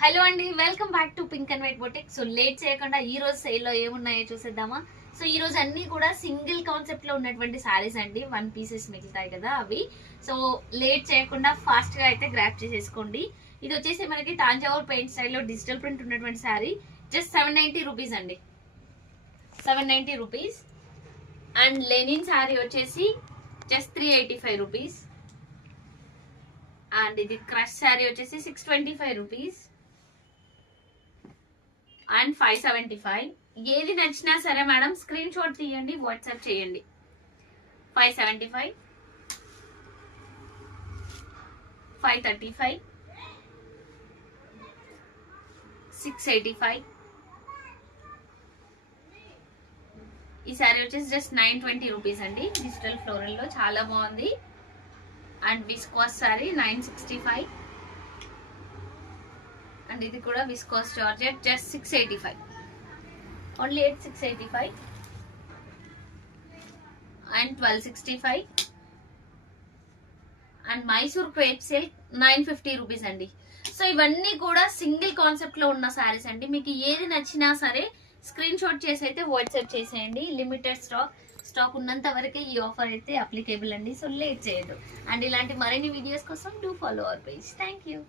Hello అండి, welcome back to pink and white boutique. So late చేయకుండా ఈ రోజు సేల్లో ఏమున్నాయో చూసేద్దామా. సో ఈ రోజు అన్ని కూడా సింగిల్ కాన్సెప్ట్ లో ఉన్నటువంటి శారీస్ అండి, 1 పీసెస్ మిగులుతాయి కదా అవి. సో లేట్ చేయకుండా ఫాస్ట్ గా అయితే గ్రాప్ చేసేసుకోండి. ఇది వచ్చేసి మనకి తాంజావూర్ పెయింట్ స్టైల్లో డిజిటల్ ప్రింట్ ఉన్నటువంటి శారీ. జస్ట్ 790 రూపీస్ అండి, 790 రూపీస్. అండ్ లెనిన్ శారీ వచ్చేసి జస్ట్ 385 రూపీస్. అండ్ ఇది క్రష్ శారీ వచ్చేసి 625 రూపీస్ అండ్ 575. ఏది నచ్చినా సరే మేడం స్క్రీన్ షాట్ తీయండి, వాట్సాప్ చేయండి. 575, 535, 685. ఈ శారీ వచ్చేసి జస్ట్ 920 రూపీస్ అండి, డిజిటల్ ఫ్లోరల్ లో చాలా బాగుంది. And viscous sari 965. అండ్ ఇది కూడా viscous georgette, just 685, only 685. And 1265. And Mysore crepe silk 950 rupees అండి. సో ఇవన్నీ కూడా సింగిల్ కాన్సెప్ట్ లో ఉన్న శారీస్ అండి. మీకు ఏది నచ్చినా సరే స్క్రీన్ షాట్ చేసి అయితే వాట్సాప్ చేసేయండి. లిమిటెడ్ స్టాక్ ఉన్నంత వరకే ఈ ఆఫర్ అయితే అప్లికేబుల్ అండి. సో లేట్ చేయదు. అండ్ ఇలాంటి మరిన్ని వీడియోస్ కోసం do follow our page. Thank you.